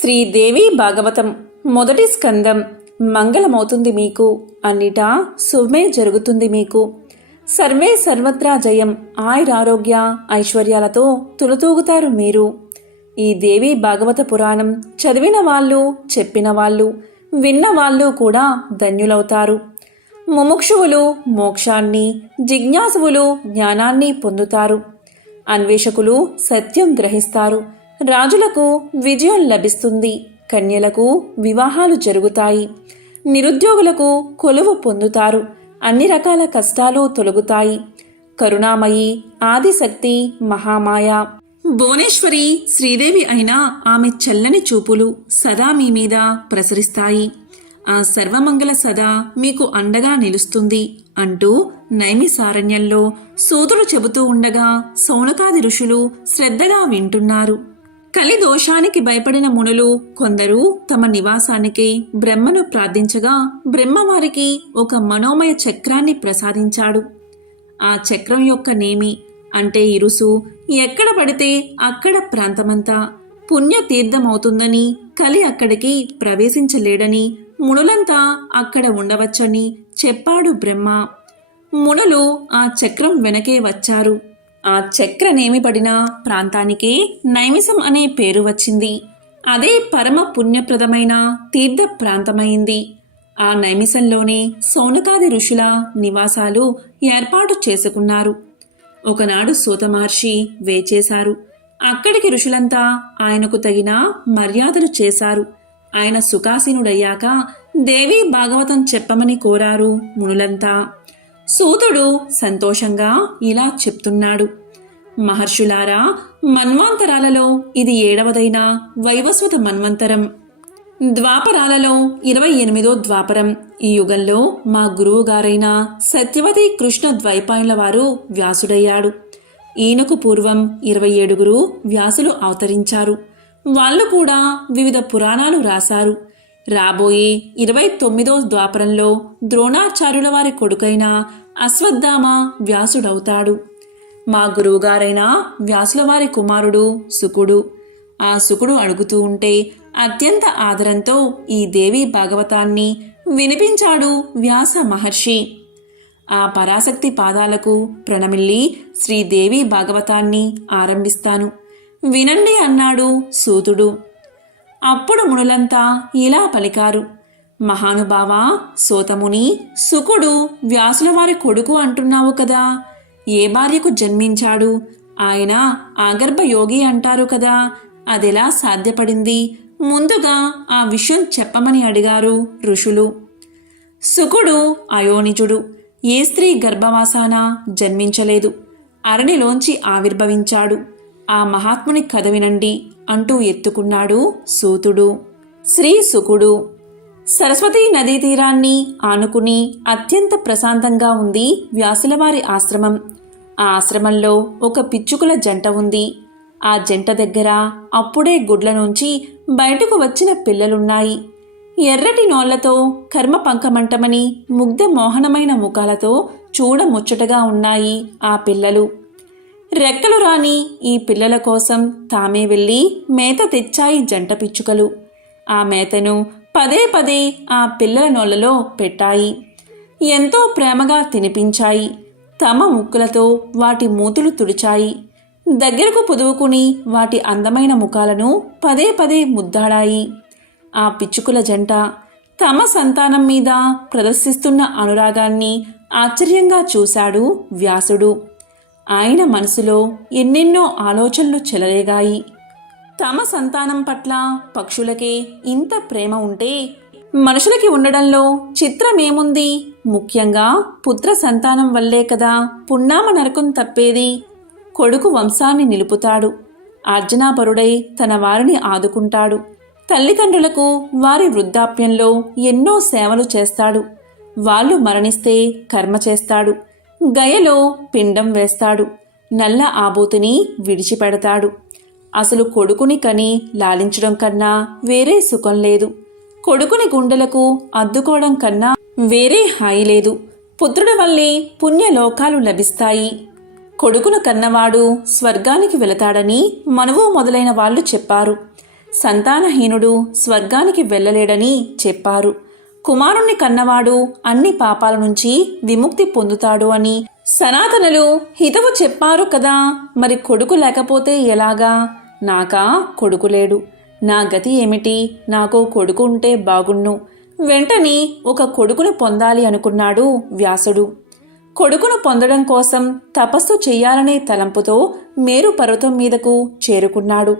శ్రీదేవి భాగవతం మొదటి స్కందం మంగళమవుతుంది మీకు. అన్నిటా శుభమే జరుగుతుంది మీకు. సర్వే సర్వత్రా జయం ఆయురారోగ్య ఐశ్వర్యాలతో తులతూగుతారు మీరు. ఈ దేవి భాగవత పురాణం చదివిన వాళ్ళు చెప్పిన వాళ్ళు విన్న వాళ్ళు కూడా ధన్యులవుతారు. ముముక్షువులు మోక్షాన్ని జిజ్ఞాసువులు జ్ఞానాన్ని పొందుతారు. అన్వేషకులు సత్యం గ్రహిస్తారు. రాజులకు విజయం లభిస్తుంది. కన్యలకు వివాహాలు జరుగుతాయి. నిరుద్యోగులకు కొలువు పొందుతారు. అన్ని రకాల కష్టాలు తొలగుతాయి. కరుణామయి ఆదిశక్తి మహామాయ. భువనేశ్వరి శ్రీదేవి అయిన ఆమె చల్లని చూపులు సదా మీ మీద ప్రసరిస్తాయి. ఆ సర్వమంగళ సదా మీకు అండగా నిలుస్తుంది అంటూ నైమిసారణ్యంలో సూతుడు చెబుతూ ఉండగా సౌనకాది ఋషులు శ్రద్ధగా వింటున్నారు. కలి దోషానికి భయపడిన మునులు కొందరు తమ నివాసానికి బ్రహ్మను ప్రార్థించగా బ్రహ్మ వారికి ఒక మనోమయ చక్రాన్ని ప్రసాదించాడు. ఆ చక్రం యొక్క నేమి అంటే ఇరుసు. ఎక్కడ పడితే అక్కడ ప్రాంతమంతా పుణ్యతీర్థమవుతుందని కలి అక్కడికి ప్రవేశించలేడని మునులంతా అక్కడ ఉండవచ్చని చెప్పాడు బ్రహ్మ. మునులు ఆ చక్రం వెనకే వచ్చారు. ఆ చక్ర పడిన ప్రాంతానికి నైమిసం అనే పేరు వచ్చింది. అదే పరమ పుణ్యప్రదమైన తీర్థ ప్రాంతమైంది. ఆ నైమిసంలోనే సౌనకాది ఋషుల నివాసాలు ఏర్పాటు చేసుకున్నారు. ఒకనాడు సూతమహర్షి వేచేశారు. అక్కడికి ఋషులంతా ఆయనకు తగిన మర్యాదలు చేశారు. ఆయన సుఖాసీనుడయ్యాక దేవి భాగవతం చెప్పమని కోరారు మునులంతా. సూతుడు సంతోషంగా ఇలా చెప్తున్నాడు. మహర్షులారా మన్వాంతరాలలో ఇది ఏడవదైన వైవస్వత మన్వంతరం. ద్వాపరాలలో ఇరవై ఎనిమిదో ద్వాపరం. ఈ యుగంలో మా గురువు గారైన సత్యవతి కృష్ణ ద్వైపాయనుల వారు వ్యాసుడయ్యాడు. ఈయనకు పూర్వం ఇరవై ఏడుగురు వ్యాసులు అవతరించారు. వాళ్ళు కూడా వివిధ పురాణాలు రాశారు. రాబోయే ఇరవై తొమ్మిదో ద్వాపరంలో ద్రోణాచార్యుల వారి కొడుకైన అశ్వత్థామ వ్యాసుడవుతాడు. మా గురువుగారైన వ్యాసుల వారి కుమారుడు సుకుడు. ఆ సుకుడు అడుగుతూ ఉంటే అత్యంత ఆదరంతో ఈ దేవి భాగవతాన్ని వినిపించాడు వ్యాస మహర్షి. ఆ పరాశక్తి పాదాలకు ప్రణమిల్లి శ్రీదేవి భాగవతాన్ని ఆరంభిస్తాను. వినండి అన్నాడు సూతుడు. అప్పుడు మునులంతా ఇలా పలికారు. మహానుభావ సోతముని సుకుడు వ్యాసుల వారి కొడుకు అంటున్నావు కదా. ఏ భార్యకు జన్మించాడు? ఆయన ఆగర్భ యోగి అంటారు కదా. అదెలా సాధ్యపడింది? ముందుగా ఆ విషయం చెప్పమని అడిగారు ఋషులు. సుకుడు అయోనిజుడు. ఏ స్త్రీ గర్భవాసాన జన్మించలేదు? అరణిలోంచి ఆవిర్భవించాడు. ఆ మహాత్ముని కథ వినండి. అంటూ ఎత్తుకున్నాడు సూతుడు. శ్రీసుకుడు సరస్వతీ నదీ తీరాన్ని ఆనుకుని అత్యంత ప్రశాంతంగా ఉంది వ్యాసులవారి ఆశ్రమం. ఆ ఆశ్రమంలో ఒక పిచ్చుకుల జంట ఉంది. ఆ జంట దగ్గర అప్పుడే గుడ్ల నుంచి బయటకు వచ్చిన పిల్లలున్నాయి. ఎర్రటి నోళ్ళతో కర్మ పంకమంటమని ముగ్ధ మోహనమైన ముఖాలతో చూడముచ్చటగా ఉన్నాయి ఆ పిల్లలు. రెక్కలు రాని ఈ పిల్లల కోసం తామే వెళ్ళి మేత తెచ్చాయి జంట పిచ్చుకలు. ఆ మేతను పదే పదే ఆ పిల్లల నోళ్ళలో పెట్టాయి. ఎంతో ప్రేమగా తినిపించాయి. తమ ముక్కులతో వాటి మూతులు తుడిచాయి. దగ్గరకు పొదువుకుని వాటి అందమైన ముఖాలను పదే పదే ముద్దాడాయి. ఆ పిచ్చుకుల జంట తమ సంతానం మీద ప్రదర్శిస్తున్న అనురాగాన్ని ఆశ్చర్యంగా చూశాడు వ్యాసుడు. ఆయన మనసులో ఎన్నెన్నో ఆలోచనలు చెలరేగాయి. తమ సంతానం పట్ల పక్షులకే ఇంత ప్రేమ ఉంటే మనుషులకి ఉండడంలో చిత్రమేముంది? ముఖ్యంగా పుత్ర సంతానం వల్లే కదా పున్నామ నరకం తప్పేది. కొడుకు వంశాన్ని నిలుపుతాడు. ఆర్జనాపరుడై తన వారిని ఆదుకుంటాడు. తల్లిదండ్రులకు వారి వృద్ధాప్యంలో ఎన్నో సేవలు చేస్తాడు. వాళ్ళు మరణిస్తే కర్మ చేస్తాడు. గయలో పిండం వేస్తాడు. నల్ల ఆబోతుని విడిచిపెడతాడు. అసలు కొడుకుని కని లాలించడం కన్నా వేరే సుఖం లేదు. కొడుకుని గుండెలకు అద్దుకోవడం కన్నా వేరే హాయి లేదు. పుత్రుడి వల్లే పుణ్యలోకాలు లభిస్తాయి. కొడుకును కన్నవాడు స్వర్గానికి వెళతాడని మనువు మొదలైన వాళ్ళు చెప్పారు. సంతానహీనుడు స్వర్గానికి వెళ్ళలేడని చెప్పారు. కుమారుణ్ణి కన్నవాడు అన్ని పాపాల నుంచి విముక్తి పొందుతాడు అని సనాతనులు హితవు చెప్పారు కదా. మరి కొడుకు లేకపోతే ఎలాగా? నాకా కొడుకు లేడు. నా గతి ఏమిటి? నాకు కొడుకు ఉంటే బాగున్ను వెంటనే ఒక కొడుకును పొందాలి అనుకున్నాడు వ్యాసుడు. కొడుకును పొందడం కోసం తపస్సు చెయ్యాలనే తలంపుతో మేరు పర్వతం మీదకు చేరుకున్నాడు.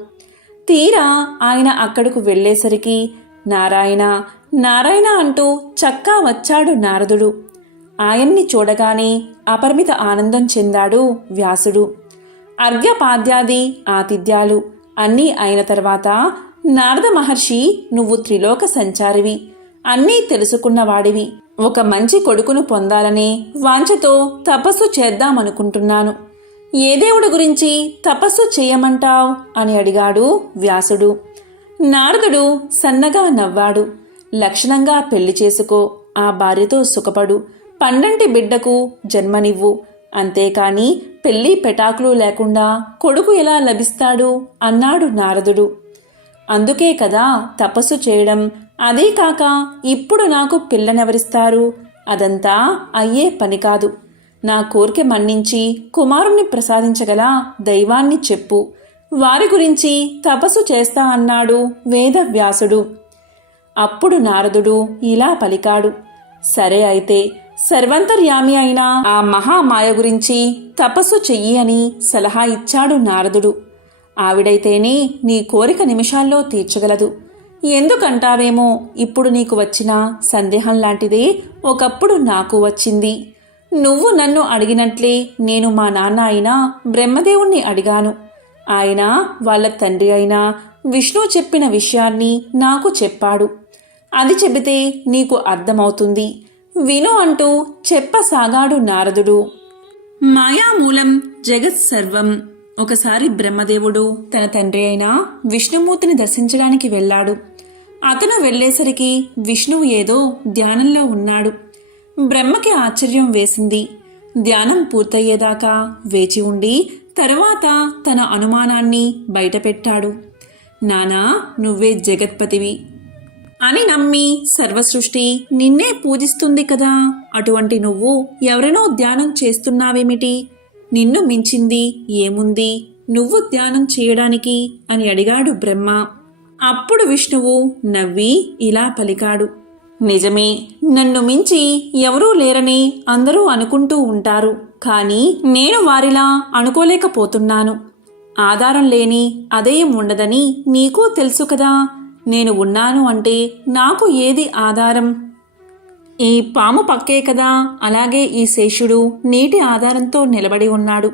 తీరా ఆయన అక్కడకు వెళ్ళేసరికి నారాయణ నారాయణ అంటూ చక్కా వచ్చాడు నారదుడు. ఆయన్ని చూడగానే అపరిమిత ఆనందం చెందాడు వ్యాసుడు. అర్ఘ్యపాద్యాది ఆతిథ్యాలు అన్నీ అయిన తర్వాత నారద మహర్షి నువ్వు త్రిలోక సంచారివి. అన్నీ తెలుసుకున్నవాడివి. ఒక మంచి కొడుకును పొందాలనే వాంఛతో తపస్సు చేద్దామనుకుంటున్నాను. ఏ దేవుడి గురించి తపస్సు చేయమంటావ్? అని అడిగాడు వ్యాసుడు. నారదుడు సన్నగా నవ్వాడు. లక్షణంగా పెళ్ళి చేసుకో ఆ భార్యతో సుఖపడు. పండంటి బిడ్డకు జన్మనివ్వు. అంతేకాని పెళ్ళి పెటాకులు లేకుండా కొడుకు ఎలా లభిస్తాడు అన్నాడు నారదుడు. అందుకే కదా తపస్సు చేయడం. అదే కాక ఇప్పుడు నాకు పిల్లనెవరిస్తారు? అదంతా అయ్యే పని కాదు. నా కోరిక మన్నించి కుమారుణ్ణి ప్రసాదించగల దైవాన్ని చెప్పు. వారి గురించి తపస్సు చేస్తా అన్నాడు వేదవ్యాసుడు. అప్పుడు నారదుడు ఇలా పలికాడు. సరే అయితే సర్వంతర్యామి అయిన ఆ మహామాయ గురించి తపస్సు చెయ్యి అని సలహా ఇచ్చాడు నారదుడు. ఆవిడైతేనే నీ కోరిక నిమిషాల్లో తీర్చగలదు. ఎందుకంటావేమో ఇప్పుడు నీకు వచ్చిన సందేహం లాంటిదే ఒకప్పుడు నాకు వచ్చింది. నువ్వు నన్ను అడిగినట్లే నేను మా నాన్న అయిన బ్రహ్మదేవుణ్ణి అడిగాను. ఆయన వాళ్ళ తండ్రి అయిన విష్ణు చెప్పిన విషయాన్ని నాకు చెప్పాడు. అది చెబితే నీకు అర్థమవుతుంది. విను అంటూ చెప్పసాగాడు నారదుడు. మాయామూలం జగత్ సర్వం. ఒకసారి బ్రహ్మదేవుడు తన తండ్రి అయిన విష్ణుమూర్తిని దర్శించడానికి వెళ్ళాడు. అతను వెళ్ళేసరికి విష్ణువు ఏదో ధ్యానంలో ఉన్నాడు. బ్రహ్మకి ఆశ్చర్యం వేసింది. ధ్యానం పూర్తయ్యేదాకా వేచి ఉండి తరువాత తన అనుమానాన్ని బయటపెట్టాడు. నానా నువ్వే జగత్పతివి. అని నమ్మి సర్వసృష్టి నిన్నే పూజిస్తుంది కదా. అటువంటి నువ్వు ఎవరినో ధ్యానం చేస్తున్నావేమిటి? నిన్ను మించింది ఏముంది? నువ్వు ధ్యానం చేయడానికి అని అడిగాడు బ్రహ్మ. అప్పుడు విష్ణువు నవ్వి ఇలా పలికాడు. నిజమే నన్ను మించి ఎవరూ లేరని అందరూ అనుకుంటూ ఉంటారు. కానీ నేను వారిలా అనుకోలేకపోతున్నాను. ఆధారం లేని అదేయం ఉండదని నీకూ తెలుసు కదా. నేను ఉన్నాను అంటే నాకు ఏది ఆధారం? ఈ పాము పక్కే కదా. అలాగే ఈ శేషుడు నీటి ఆధారంతో నిలబడి ఉన్నాడు.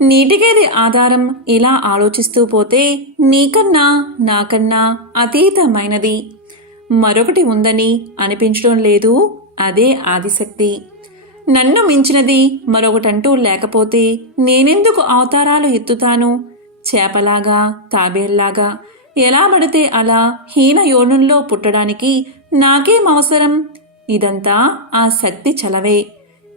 నీటికేది ఆధారం? ఇలా ఆలోచిస్తూ పోతే నీకన్నా నాకన్నా అతీతమైనది. మరొకటి ఉందని అనిపించడం లేదు. అదే ఆదిశక్తి. నన్ను మించినది మరొకటంటూ లేకపోతే నేనెందుకు అవతారాలు ఎత్తుతాను? చేపలాగా తాబేల్లాగా ఎలా పడితే అలా హీన యోనుల్లో పుట్టడానికి నాకేం అవసరం? ఇదంతా ఆ శక్తి చలవే.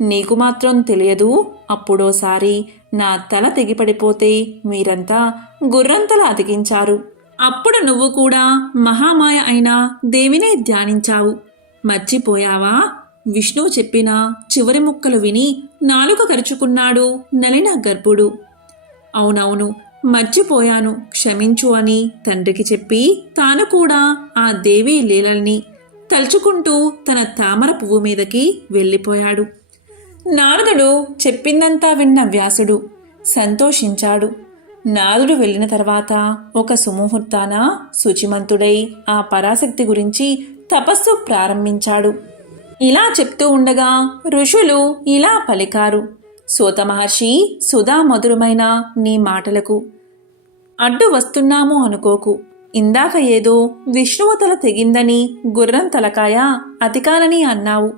నీకు మాత్రం తెలియదు అప్పుడోసారి నా తల తెగిపడిపోతే మీరంతా గుర్రంతల అతికించారు. అప్పుడు నువ్వు కూడా మహామాయ అయిన దేవినే ధ్యానించావు. మర్చిపోయావా? విష్ణువు చెప్పిన చివరి ముక్కలు విని నాలుక కరుచుకున్నాడు నలిన గర్భుడు. అవునవును మర్చిపోయాను. క్షమించు అని తండ్రికి చెప్పి తాను కూడా ఆ దేవి లీలల్ని తలుచుకుంటూ తన తామర పువ్వు మీదకి వెళ్ళిపోయాడు. నారదుడు చెప్పిందంతా విన్న వ్యాసుడు సంతోషించాడు. నారదుడు వెళ్ళిన తర్వాత ఒక సుముహూర్తాన శుచిమంతుడై ఆ పరాశక్తి గురించి తపస్సు ప్రారంభించాడు. ఇలా చెప్తూ ఉండగా ఋషులు ఇలా పలికారు. సూత మహర్షి సుధా మధురమైన నీ మాటలకు. అడ్డు వస్తున్నాము అనుకోకు. ఇందాక ఏదో విష్ణువు తల తెగిందని గుర్రం తలకాయ అతికాలని అన్నావు.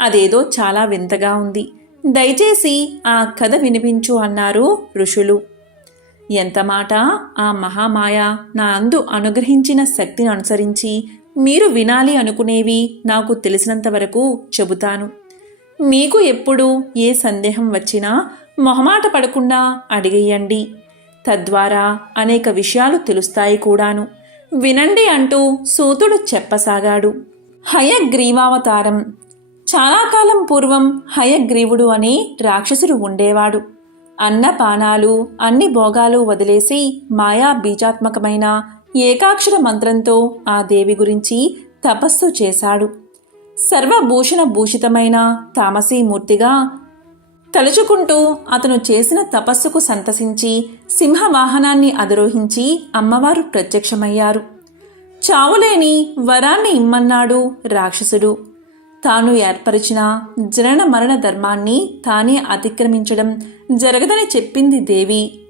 అదేదో చాలా వింతగా ఉంది. దయచేసి ఆ కథ వినిపించు అన్నారు ఋషులు. ఎంత మాట ఆ మహామాయ నా అందు అనుగ్రహించిన శక్తిని అనుసరించి మీరు వినాలి అనుకునేవి నాకు తెలిసినంత వరకు చెబుతాను. మీకు ఎప్పుడు ఏ సందేహం వచ్చినా మొహమాట పడకుండా అడిగేయండి. తద్వారా అనేక విషయాలు తెలుస్తాయి కూడాను. వినండి అంటూ సూతుడు చెప్పసాగాడు. హయగ్రీవావతారం. చాలా కాలం పూర్వం హయగ్రీవుడు అనే రాక్షసుడు ఉండేవాడు. అన్నపానాలు అన్ని భోగాలు వదిలేసి మాయా బీజాత్మకమైన ఏకాక్షర మంత్రంతో ఆ దేవి గురించి తపస్సు చేశాడు. సర్వభూషణ భూషితమైన తామసీమూర్తిగా తలుచుకుంటూ అతను చేసిన తపస్సుకు సంతసించి సింహవాహనాన్ని అధిరోహించి అమ్మవారు ప్రత్యక్షమయ్యారు. చావులేని వరాన్ని ఇమ్మన్నాడు రాక్షసుడు. తాను ఏర్పరిచిన జనన మరణ ధర్మాన్ని తానే అతిక్రమించడం జరగదని చెప్పింది దేవి.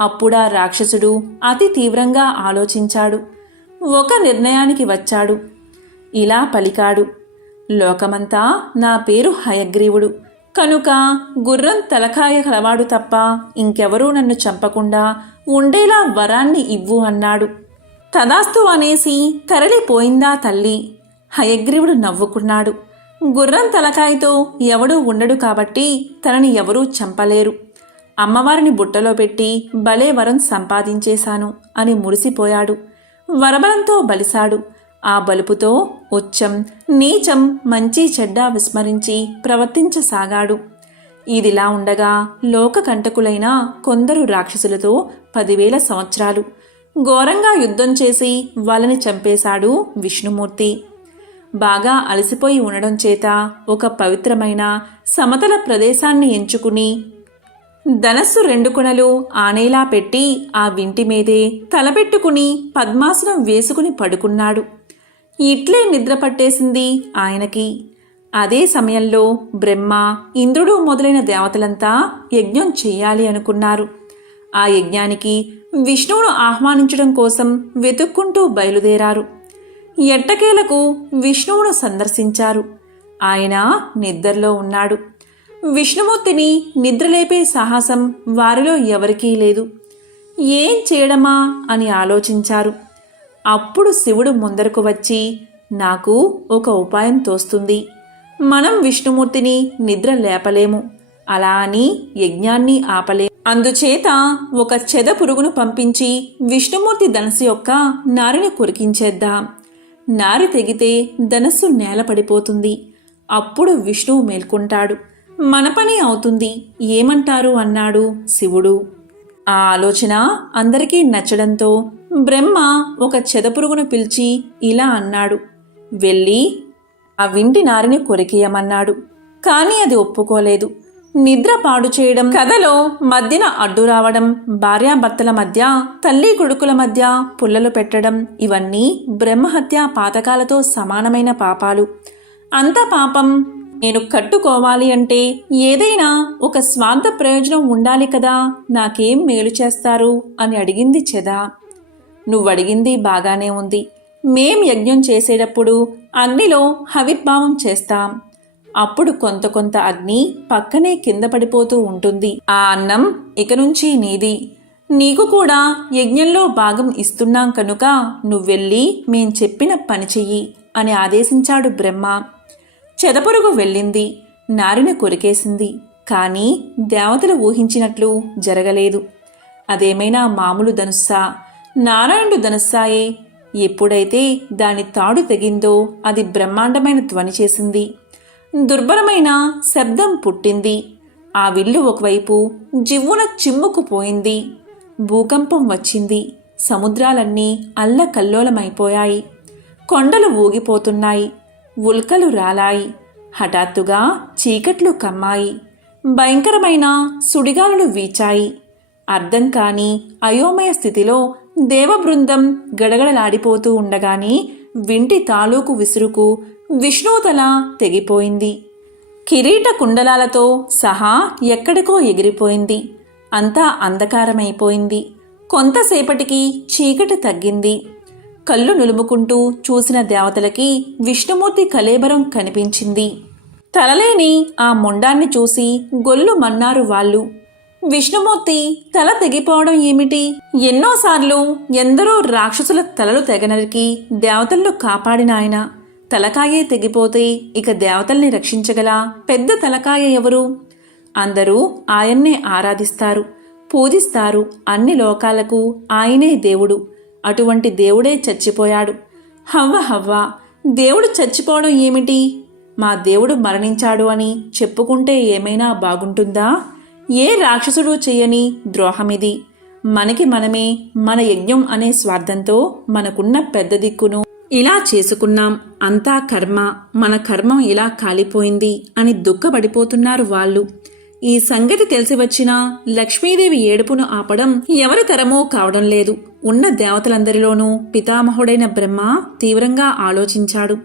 అప్పుడా రాక్షసుడు అతి తీవ్రంగా ఆలోచించాడు. ఒక నిర్ణయానికి వచ్చాడు. ఇలా పలికాడు. లోకమంతా నా పేరు హయగ్రీవుడు. కనుక గుర్రం తలకాయ కలవాడు తప్ప ఇంకెవరూ నన్ను చంపకుండా ఉండేలా వరాన్ని ఇవ్వు అన్నాడు. తదాస్తు అనేసి తరలిపోయిందా తల్లి? హయగ్రీవుడు నవ్వుకున్నాడు. గుర్రం తలకాయతో ఎవడూ ఉండడు కాబట్టి తనని ఎవరూ చంపలేరు. అమ్మవారిని బుట్టలో పెట్టి భలే వరం సంపాదించేశాను అని మురిసిపోయాడు. వరబలంతో బలిశాడు. ఆ బలుపుతో ఉచ్చం నీచం మంచి చెడ్డ విస్మరించి ప్రవర్తించసాగాడు. ఇదిలా ఉండగా లోకకంటకులైన కొందరు రాక్షసులతో పదివేల సంవత్సరాలు ఘోరంగా యుద్ధం చేసి వాళ్ళని చంపేశాడు విష్ణుమూర్తి. బాగా అలసిపోయి ఉండడం చేత ఒక పవిత్రమైన సమతల ప్రదేశాన్ని ఎంచుకుని ధనస్సు రెండు కొనలు ఆనేలా పెట్టి ఆ వింటి మీదే తలపెట్టుకుని పద్మాసనం వేసుకుని పడుకున్నాడు. ఇట్లే నిద్ర పట్టేసింది ఆయనకి. అదే సమయంలో బ్రహ్మ ఇంద్రుడు మొదలైన దేవతలంతా యజ్ఞం చెయ్యాలి అనుకున్నారు. ఆ యజ్ఞానికి విష్ణువును ఆహ్వానించడం కోసం వెతుక్కుంటూ బయలుదేరారు. ఎట్టకేలకు విష్ణువును సందర్శించారు. ఆయన నిద్రలో ఉన్నాడు. విష్ణుమూర్తిని నిద్రలేపే సాహసం వారిలో ఎవరికీ లేదు. ఏం చేయడమా అని ఆలోచించారు. అప్పుడు శివుడు ముందరకు వచ్చి నాకు ఒక ఉపాయం తోస్తుంది. మనం విష్ణుమూర్తిని నిద్ర లేపలేము. అలా అని యజ్ఞాన్ని ఆపలే అందుచేత ఒక చెద పురుగును పంపించి విష్ణుమూర్తి ధనస్సు యొక్క నారిని కొరికించేద్దాం. నారి తెగితే ధనస్సు నేల పడిపోతుంది అప్పుడు విష్ణువు మేల్కొంటాడు. మన పని అవుతుంది. ఏమంటారు? అన్నాడు శివుడు. ఆ ఆలోచన అందరికీ నచ్చడంతో బ్రహ్మ ఒక చెదపురుగును పిలిచి ఇలా అన్నాడు. వెళ్ళి ఆ వింటి నారిని కొరికేయమన్నాడు. కానీ అది ఒప్పుకోలేదు. నిద్ర పాడు చేయడం కథలో మధ్యన అడ్డు రావడం భార్యాభర్తల మధ్య తల్లి కొడుకుల మధ్య పుల్లలు పెట్టడం ఇవన్నీ బ్రహ్మహత్య పాతకాలతో సమానమైన పాపాలు. అంత పాపం నేను కట్టుకోవాలి అంటే ఏదైనా ఒక స్వార్థ ప్రయోజనం ఉండాలి కదా నాకేం మేలు చేస్తారు అని అడిగింది చెదా. నువ్వడిగింది బాగానే ఉంది. మేం యజ్ఞం చేసేటప్పుడు అగ్నిలో హవిర్భావం చేస్తాం. అప్పుడు కొంత కొంత అగ్ని పక్కనే కింద పడిపోతూ ఉంటుంది. ఆ అన్నం ఇక నుంచి నీది. నీకు కూడా యజ్ఞంలో భాగం ఇస్తున్నాం కనుక నువ్వెళ్ళి మేం చెప్పిన పని చెయ్యి అని ఆదేశించాడు బ్రహ్మ. చెదపురుగు వెళ్ళింది. నారిని కొరికేసింది. కానీ దేవతలు ఊహించినట్లు జరగలేదు. అదేమైనా మామూలు ధనుస్సా? నారాయణుడు ధనస్సాయే. ఎప్పుడైతే దాని తాడు తెగిందో అది బ్రహ్మాండమైన ధ్వని చేసింది. దుర్భరమైన శబ్దం పుట్టింది. ఆ విల్లు ఒకవైపు జివ్వున చిమ్ముకుపోయింది భూకంపం వచ్చింది. సముద్రాలన్నీ అల్లకల్లోలమైపోయాయి. కొండలు ఊగిపోతున్నాయి. ఉల్కలు రాలాయి. హఠాత్తుగా చీకట్లు కమ్మాయి. భయంకరమైన సుడిగాలులు వీచాయి. అర్థం కాని అయోమయ స్థితిలో దేవబృందం గడగడలాడిపోతూ ఉండగానే వింటి తాలూకు విసురుకు విష్ణువుతల తెగిపోయింది. కిరీట కుండలాలతో సహా ఎక్కడికో ఎగిరిపోయింది. అంతా అంధకారమైపోయింది. కొంతసేపటికి చీకటి తగ్గింది. కళ్ళు నులుముకుంటూ చూసిన దేవతలకి విష్ణుమూర్తి కలేబరం కనిపించింది. తలలేని ఆ మొండాన్ని చూసి గొల్లు మన్నారు వాళ్ళు. విష్ణుమూర్తి తల తెగిపోవడం ఏమిటి? ఎన్నోసార్లు ఎందరో రాక్షసుల తలలు తెగనరికి దేవతలను కాపాడిన ఆయన. తలకాయే తెగిపోతే ఇక దేవతల్ని రక్షించగల పెద్ద తలకాయ ఎవరు? అందరూ ఆయన్నే ఆరాధిస్తారు పూజిస్తారు. అన్ని లోకాలకు ఆయనే దేవుడు. అటువంటి దేవుడే చచ్చిపోయాడు. హవ్వ హవ్వ దేవుడు చచ్చిపోవడం ఏమిటి? మా దేవుడు మరణించాడు అని చెప్పుకుంటే ఏమైనా బాగుంటుందా? ఏ రాక్షసుడు చేయని ద్రోహమిది? మనకి మనమే మన యజ్ఞం అనే స్వార్థంతో మనకున్న పెద్ద దిక్కును ఇలా చేసుకున్నాం. అంతా కర్మ మన కర్మం ఇలా కాలిపోయింది అని దుఃఖపడిపోతున్నారు వాళ్ళు. ఈ సంగతి తెలిసి వచ్చినా లక్ష్మీదేవి ఏడుపును ఆపడం ఎవరి తరమో కావడం లేదు. ఉన్న దేవతలందరిలోనూ పితామహుడైన బ్రహ్మ తీవ్రంగా ఆలోచించాడు.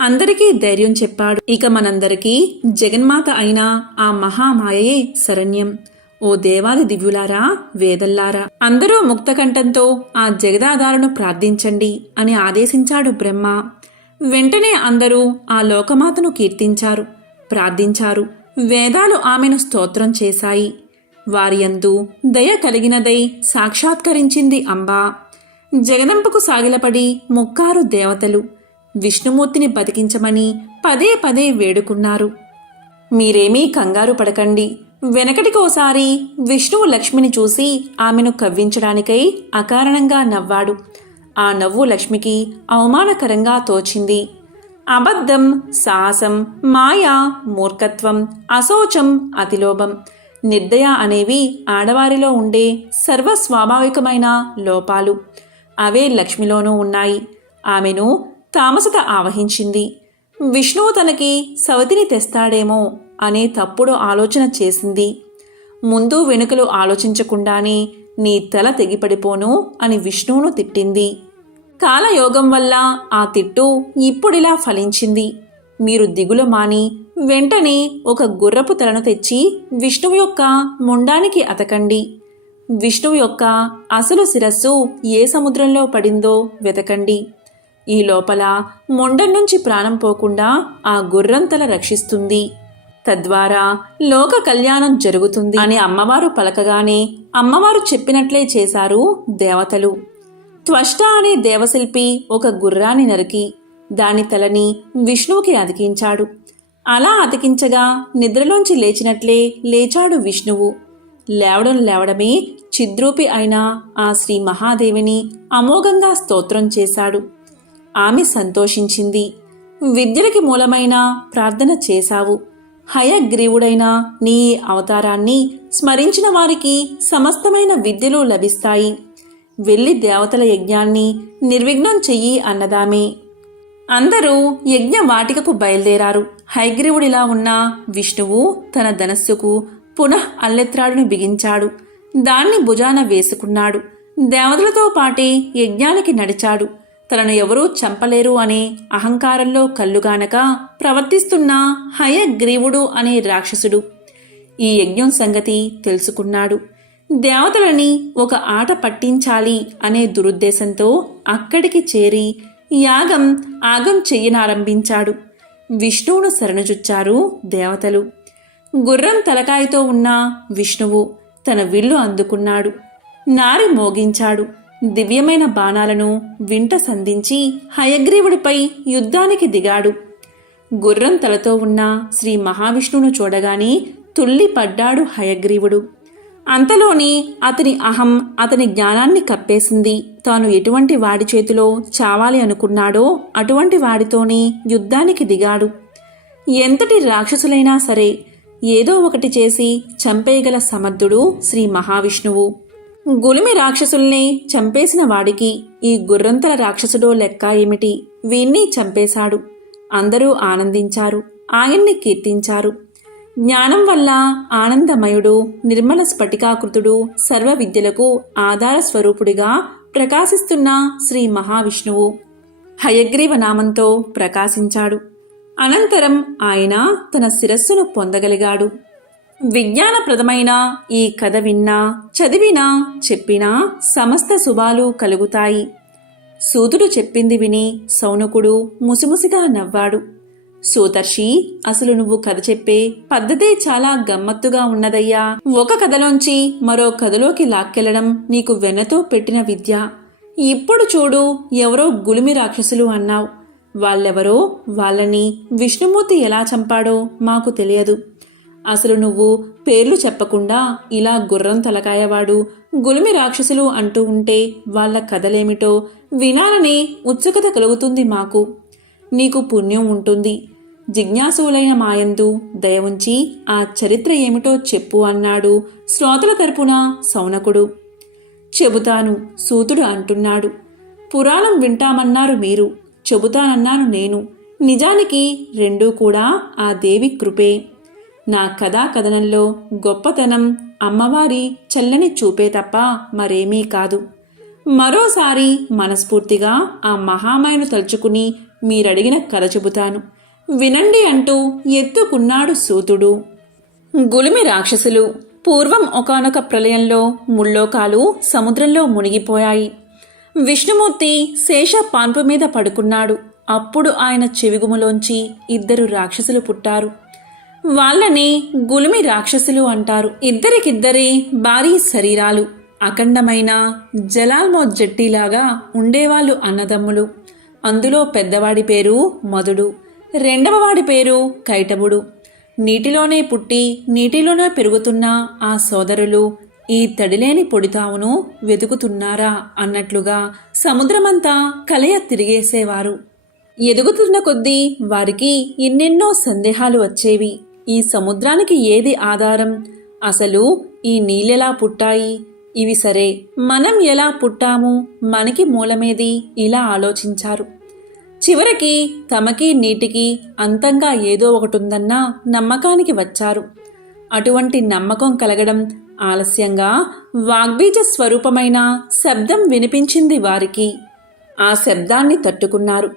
అందరికీ ధైర్యం చెప్పాడు. ఇక మనందరికీ జగన్మాత అయిన ఆ మహామాయయే శరణ్యం. ఓ దేవాది దివ్యులారా వేదల్లారా అందరూ ముక్తకంఠంతో ఆ జగదాధారను ప్రార్థించండి అని ఆదేశించాడు బ్రహ్మ. వెంటనే అందరూ ఆ లోకమాతను కీర్తించారు ప్రార్థించారు వేదాలు ఆమెను స్తోత్రం చేశాయి. వారియందు దయ కలిగినదై సాక్షాత్కరించింది అంబా. జగదంపకు సాగిలపడి ముక్కారు దేవతలు విష్ణుమూర్తిని బతికించమని పదే పదే వేడుకున్నారు. మీరేమీ కంగారు పడకండి. వెనకటికోసారి విష్ణువు లక్ష్మిని చూసి ఆమెను కవ్వించడానికై అకారణంగా నవ్వాడు. ఆ నవ్వు లక్ష్మికి అవమానకరంగా తోచింది. అబద్ధం సాహసం మాయ మూర్ఖత్వం అశోచం అతిలోభం నిర్దయ అనేవి ఆడవారిలో ఉండే సర్వస్వాభావికమైన లోపాలు. అవే లక్ష్మిలోనూ ఉన్నాయి. ఆమెను తామసత ఆవహించింది. విష్ణువు తనకి సవతిని తెస్తాడేమో అనే తప్పుడు ఆలోచన చేసింది. ముందు వెనుకలు ఆలోచించకుండానే నీ తల తెగిపడిపోను అని విష్ణువును తిట్టింది. కాలయోగం వల్ల ఆ తిట్టు ఇప్పుడిలా ఫలించింది. మీరు దిగులు మాని వెంటనే ఒక గుర్రపు తలను తెచ్చి విష్ణువు యొక్క ముండానికి అతకండి. విష్ణువు యొక్క అసలు శిరస్సు ఏ సముద్రంలో పడిందో వెతకండి. ఈ లోపల మొండం నుంచి ప్రాణం పోకుండా ఆ గుర్రంతల రక్షిస్తుంది. తద్వారా లోక కళ్యాణం జరుగుతుంది అని అమ్మవారు పలకగానే అమ్మవారు చెప్పినట్లే చేశారు దేవతలు. త్వష్ట అనే దేవశిల్పి ఒక గుర్రాన్ని నరికి దాని తలని విష్ణువుకి అతికించాడు. అలా అతికించగా నిద్రలోంచి లేచినట్లే లేచాడు విష్ణువు. లేవడం లేవడమే చిద్రూపి అయిన ఆ శ్రీ మహాదేవిని అమోఘంగా స్తోత్రం చేశాడు. ఆమె సంతోషించింది. విద్యలకి మూలమైన ప్రార్థన చేశావు. హయగ్రీవుడైన నీ అవతారాన్ని స్మరించిన వారికి సమస్తమైన విద్యలు లభిస్తాయి. వెళ్ళి దేవతల యజ్ఞాన్ని నిర్విఘ్నం చెయ్యి అన్నదామే. అందరూ యజ్ఞ వాటికకు బయలుదేరారు. హైగ్రీవుడిలా ఉన్న విష్ణువు తన ధనస్సుకు పునః అల్లెత్రాడును బిగించాడు. దాన్ని భుజాన వేసుకున్నాడు. దేవతలతో పాటే యజ్ఞానికి నడిచాడు. తనను ఎవరూ చంపలేరు అనే అహంకారంలో కల్లుగానక ప్రవర్తిస్తున్న హయగ్రీవుడు అనే రాక్షసుడు. ఈ యజ్ఞం సంగతి తెలుసుకున్నాడు. దేవతలని ఒక ఆట పట్టించాలి అనే దురుద్దేశంతో అక్కడికి చేరి యాగం ఆగం చెయ్యనారంభించాడు. విష్ణువును శరణుజుచ్చారు దేవతలు. గుర్రం తలకాయతో ఉన్న విష్ణువు తన విల్లు అందుకున్నాడు. నారి మోగించాడు. దివ్యమైన బాణాలను వింట సంధించి హయగ్రీవుడిపై యుద్ధానికి దిగాడు. గుర్రం తలతో ఉన్న శ్రీ మహావిష్ణువును చూడగానే తుల్లి పడ్డాడు హయగ్రీవుడు. అంతలోని అతని అహం అతని జ్ఞానాన్ని కప్పేసింది. తాను ఎటువంటి వాడి చేతిలో చావాలి అనుకున్నాడో అటువంటి వాడితోనే యుద్ధానికి దిగాడు. ఎంతటి రాక్షసులైనా సరే ఏదో ఒకటి చేసి చంపేయగల సమర్థుడు శ్రీ మహావిష్ణువు. గులిమి రాక్షసుల్ని చంపేసిన వాడికి ఈ గుర్రంతల రాక్షసుడో లెక్క ఏమిటి? వీణ్ణి చంపేశాడు. అందరూ ఆనందించారు. ఆయన్ని కీర్తించారు. జ్ఞానం వల్ల ఆనందమయుడు నిర్మల స్ఫటికాకృతుడు సర్వ విద్యలకు ఆధార స్వరూపుడిగా ప్రకాశిస్తున్న శ్రీ మహావిష్ణువు హయగ్రీవ నామంతో ప్రకాశించాడు. అనంతరం ఆయన తన శిరస్సును పొందగలిగాడు. విజ్ఞానప్రదమైన ఈ కథ విన్నా చదివినా చెప్పినా సమస్త శుభాలు కలుగుతాయి. సూతుడు చెప్పింది విని సౌనకుడు ముసిముసిగా నవ్వాడు. సూతర్షి అసలు నువ్వు కథ చెప్పే పద్ధతే చాలా గమ్మత్తుగా ఉన్నదయ్యా. ఒక కథలోంచి మరో కథలోకి లాక్కెళ్ళడం నీకు వెనతో పెట్టిన విద్య. ఇప్పుడు చూడు ఎవరో గులిమి రాక్షసులు అన్నావు. వాళ్ళెవరో వాళ్ళని విష్ణుమూర్తి ఎలా చంపాడో మాకు తెలియదు. అసలు నువ్వు పేర్లు చెప్పకుండా ఇలా గుర్రం తలకాయవాడు గులిమి రాక్షసులు అంటూ ఉంటే వాళ్ళ కథలేమిటో వినాలని ఉత్సుకత కలుగుతుంది మాకు. నీకు పుణ్యం ఉంటుంది. జిజ్ఞాసులైన మాయందు దయ ఉంచి ఆ చరిత్ర ఏమిటో చెప్పు అన్నాడు శ్రోతల తరపున సౌనకుడు. చెబుతాను సూతుడు అంటున్నాడు. పురాణం వింటామన్నారు మీరు. చెబుతానన్నాను నేను. నిజానికి రెండూ కూడా ఆ దేవి కృపే. నా కథా కథనంలో గొప్పతనం అమ్మవారి చల్లని చూపే తప్ప మరేమీ కాదు. మరోసారి మనస్ఫూర్తిగా ఆ మహామాయను తలుచుకుని మీరడిగిన కథ చెబుతాను. వినండి అంటూ ఎత్తుకున్నాడు సూతుడు. గులిమి రాక్షసులు పూర్వం ఒకానొక ప్రళయంలో ముల్లోకాలు సముద్రంలో మునిగిపోయాయి. విష్ణుమూర్తి శేష పాన్పు మీద పడుకున్నాడు. అప్పుడు ఆయన చెవిగుములోంచి ఇద్దరు రాక్షసులు పుట్టారు. వాళ్ళని గులిమి రాక్షసులు అంటారు. ఇద్దరికిద్దరే భారీ శరీరాలు. అఖండమైన జలాల్మో జట్టిలాగా ఉండేవాళ్ళు అన్నదమ్ములు. అందులో పెద్దవాడి పేరు మధుడు. రెండవ వాడి పేరు కైటబుడు నీటిలోనే పుట్టి నీటిలోనే పెరుగుతున్న ఆ సోదరులు ఈ తడిలేని పొడితావును వెతుకుతున్నారా అన్నట్లుగా సముద్రమంతా కలయ తిరిగేసేవారు. ఎదుగుతున్న కొద్దీ వారికి ఎన్నెన్నో సందేహాలు వచ్చేవి. ఈ సముద్రానికి ఏది ఆధారం? అసలు ఈ నీళ్ళెలా పుట్టాయి? ఇవి సరే మనం ఎలా పుట్టాము? మనకి మూలమేది? ఇలా ఆలోచించారు. చివరికి తమకి నీటికి అంతంగా ఏదో ఒకటుందన్న నమ్మకానికి వచ్చారు. అటువంటి నమ్మకం కలగడం ఆలస్యంగా వాగ్బీజ స్వరూపమైన శబ్దం వినిపించింది వారికి. ఆ శబ్దాన్ని తట్టుకున్నారు.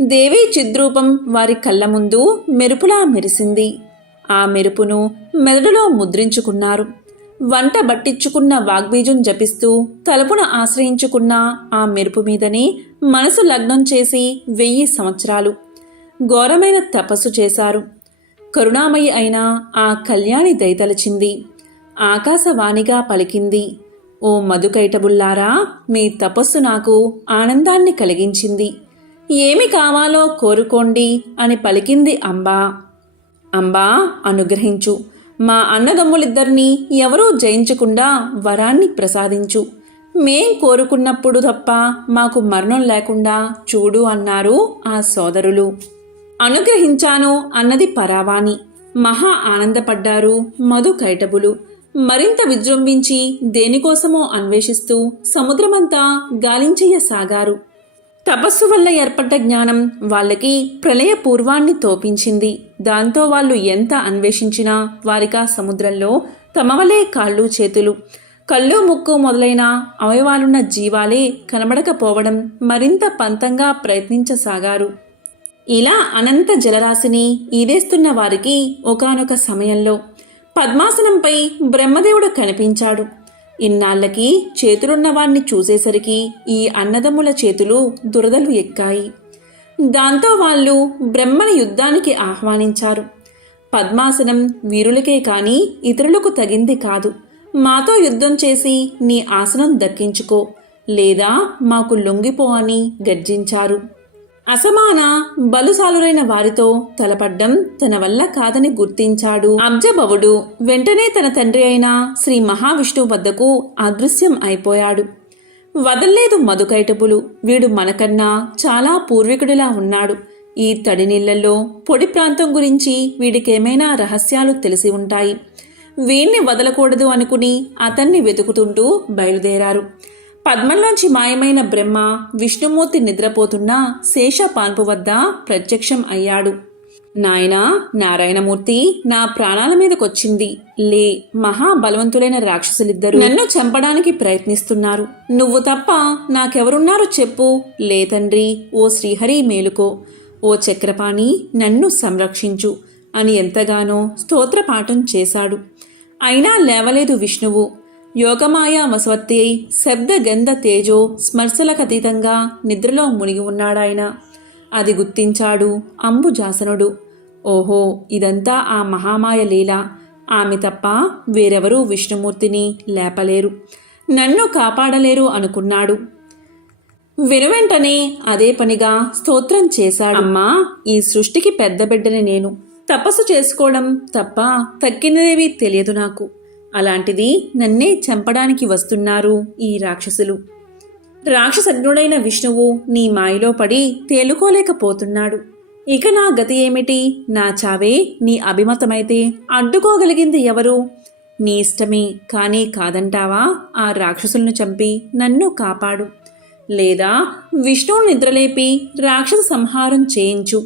దేవీ చిద్రూపం వారి కళ్ళ ముందు మెరుపులా మెరిసింది. ఆ మెరుపును మెదడులో ముద్రించుకున్నారు. వంట బట్టించుకున్న వాగ్బీజం జపిస్తూ తలుపున ఆశ్రయించుకున్న ఆ మెరుపు మీదనే మనసు లగ్నం చేసి వెయ్యి సంవత్సరాలు ఘోరమైన తపస్సు చేశారు. కరుణామయి అయిన ఆ కళ్యాణి దయతలచింది. ఆకాశవాణిగా పలికింది ఓ మధుకైటబుల్లారా మీ తపస్సు నాకు ఆనందాన్ని కలిగించింది. ఏమి కావాలో కోరుకోండి అని పలికింది అంబా. అంబా అనుగ్రహించు. మా అన్నదమ్ములిద్దరినీ ఎవరూ జయించకుండా వరాన్ని ప్రసాదించు. మేం కోరుకున్నప్పుడు తప్ప మాకు మరణం లేకుండా చూడు అన్నారు ఆ సోదరులు. అనుగ్రహించాను అన్నది పరావాణి. మహా ఆనందపడ్డారు మధు కైటబులు. మరింత విజృంభించి దేనికోసమో అన్వేషిస్తూ సముద్రమంతా గాలించెయ్యసాగారు తపస్సు వల్ల ఏర్పడ్డ జ్ఞానం వాళ్ళకి ప్రళయ పూర్వాన్ని తోపించింది. దాంతో వాళ్ళు ఎంత అన్వేషించినా వారికా సముద్రంలో తమవలే కాళ్ళు చేతులు. కళ్ళు ముక్కు మొదలైన అవయవాలున్న జీవాలే కనబడకపోవడం మరింత పంతంగా ప్రయత్నించసాగారు. ఇలా అనంత జలరాశిని ఈదేస్తున్న వారికి ఒకానొక సమయంలో పద్మాసనంపై బ్రహ్మదేవుడు కనిపించాడు. ఇన్నాళ్ళకి చేతులున్నవాణ్ణి చూసేసరికి ఈ అన్నదమ్ముల చేతులు దురదలు ఎక్కాయి. దాంతో వాళ్ళు బ్రహ్మని యుద్ధానికి ఆహ్వానించారు. పద్మాసనం వీరులకే కాని ఇతరులకు తగింది కాదు. మాతో యుద్ధం చేసి నీ ఆసనం దక్కించుకో లేదా మాకు లొంగిపో అని గర్జించారు. అసమాన బలుసాలురైన వారితో తలపడ్డం తన వల్ల కాదని గుర్తించాడు అబ్జభవుడు. వెంటనే తన తండ్రి అయిన శ్రీ మహావిష్ణువు వద్దకు అదృశ్యం అయిపోయాడు. వదల్లేదు మధుకైటపులు. వీడు మనకన్నా చాలా పూర్వీకుడిలా ఉన్నాడు. ఈ తడి నీళ్ళలో పొడి ప్రాంతం గురించి వీడికేమైనా రహస్యాలు తెలిసి ఉంటాయి. వీణ్ణి వదలకూడదు అనుకుని అతన్ని వెతుకుతుంటూ బయలుదేరారు. పద్మంలోంచి మాయమైన బ్రహ్మ విష్ణుమూర్తి నిద్రపోతున్న శేష పాన్పు వద్ద ప్రత్యక్షం అయ్యాడు. నాయనా నారాయణమూర్తి నా ప్రాణాల మీదకొచ్చింది. లే మహాబలవంతులైన రాక్షసులిద్దరు నన్ను చంపడానికి ప్రయత్నిస్తున్నారు. నువ్వు తప్ప నాకెవరున్నారో చెప్పు. లే తండ్రి ఓ శ్రీహరి మేలుకో. ఓ చక్రపాణి నన్ను సంరక్షించు. అని ఎంతగానో స్తోత్రపాఠం చేశాడు. అయినా లేవలేదు విష్ణువు. యోగమాయా వసవత్తి అయి శబ్ద గంధ తేజో స్మర్శలకతీతంగా నిద్రలో మునిగి ఉన్నాడాయన. అది గుర్తించాడు అంబుజాసనుడు. ఓహో ఇదంతా ఆ మహామాయ లీల. ఆమె తప్ప వేరెవరూ విష్ణుమూర్తిని లేపలేరు. నన్ను కాపాడలేరు అనుకున్నాడు. వెనువెంటనే అదే పనిగా స్తోత్రం చేశాడు. అమ్మా ఈ సృష్టికి పెద్ద బిడ్డని నేను. తపస్సు చేసుకోవడం తప్ప తక్కినదేవి తెలియదు నాకు. అలాంటిది నన్నే చంపడానికి వస్తున్నారు ఈ రాక్షసులు. రాక్షసజ్ఞుడైన విష్ణువు నీ మాయలో పడి తేలుకోలేకపోతున్నాడు. ఇక నా గతి ఏమిటి? నా చావే నీ అభిమతమైతే అడ్డుకోగలిగింది ఎవరు? నీ ఇష్టమే కానీ కాదంటావా? ఆ రాక్షసులను చంపి నన్ను కాపాడు. లేదా విష్ణువు నిద్రలేపి రాక్షస సంహారం చేయించు.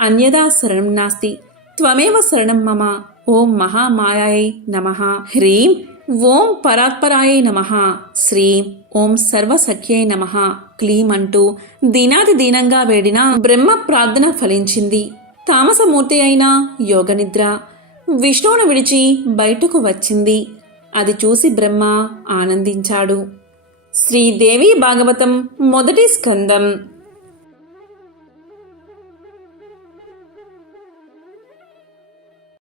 అన్యదా శరణం నాస్తి. త్వమేవ శరణం మమ. ఓం మహామాయాయై నమ. హ్రీం ఓం పరాత్పరాయే నమ. శ్రీం ఓం సర్వసఖ్యై నమ. క్లీం అంటూ దీనాది దీనంగా వేడిన బ్రహ్మ ప్రార్థన ఫలించింది. తామసమూర్తి అయిన యోగనిద్ర విష్ణువును విడిచి బయటకు వచ్చింది. అది చూసి బ్రహ్మ ఆనందించాడు. శ్రీదేవి భాగవతం మొదటి స్కందం.